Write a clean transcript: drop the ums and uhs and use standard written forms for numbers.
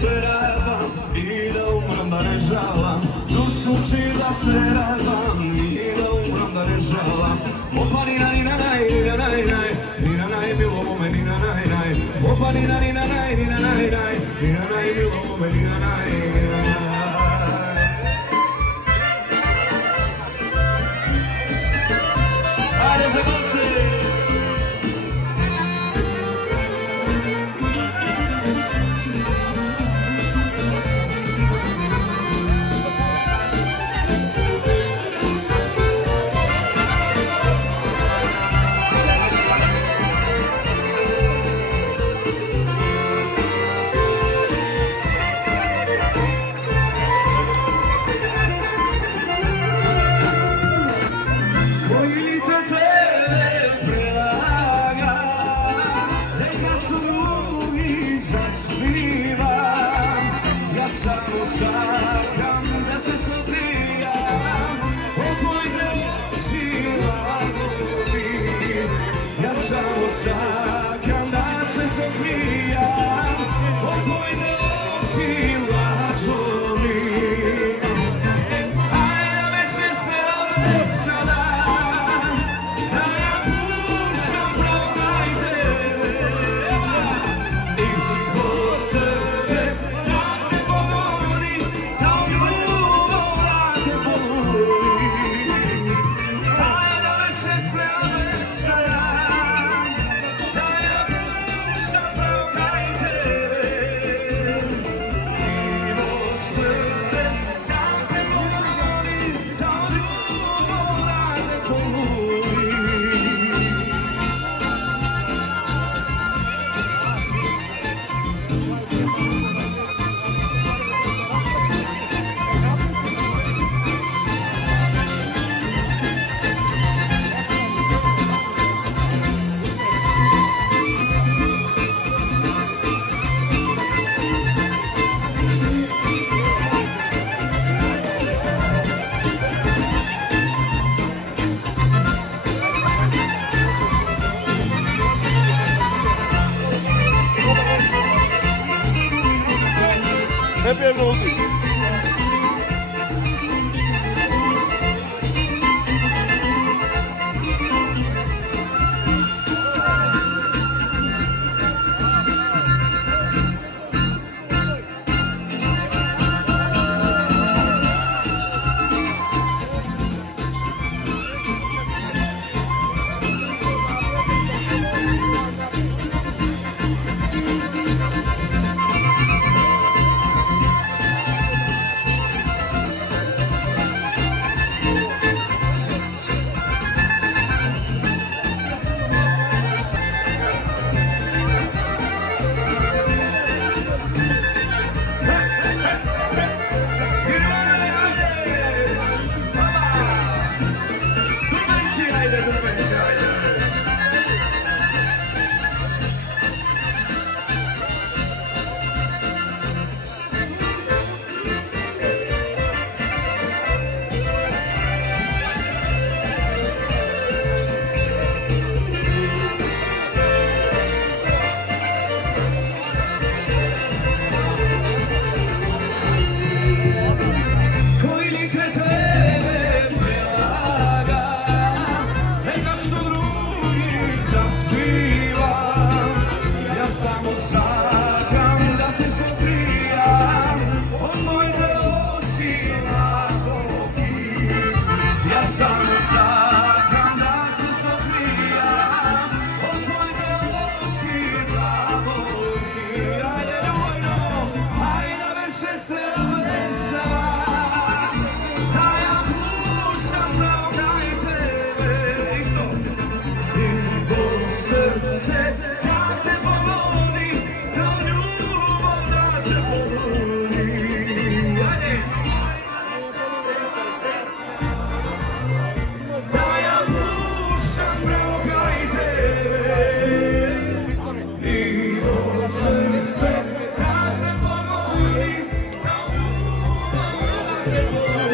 se ravam i da umrem da ne žalam. Dušući da se ravam i da umrem da ne žalam. Opa nina nina naj, nina naj naj, nina naj bilo mome nina naj naj. Opa nina nina naj, nina naj naj, nina naj bilo mome nina naj naj. Ajde za konce! Čakam da se sotrijam, od tvojte oči lagovi. Ja samo čakam da se sotrijam, od tvojte oči lagovi. Ajde me sestre odnesna dan, da ja puštam pravo kraj tebe. I po srce Hep evde oldu. Samo čakam da se sotrijam, od tvojte oči lagovi. Ja samo čakam da se sotrijam, od tvojte oči lagovi. Ajde vojno, ajde me sestre odnesna, da ja puštam pravo kraj tebe. Isto. I po srce da te povolim, kao ljubav da te volim. Ajde! Da ja puštam pravo kraj tebe. I po srce da te povolim, kao ljubav da te volim.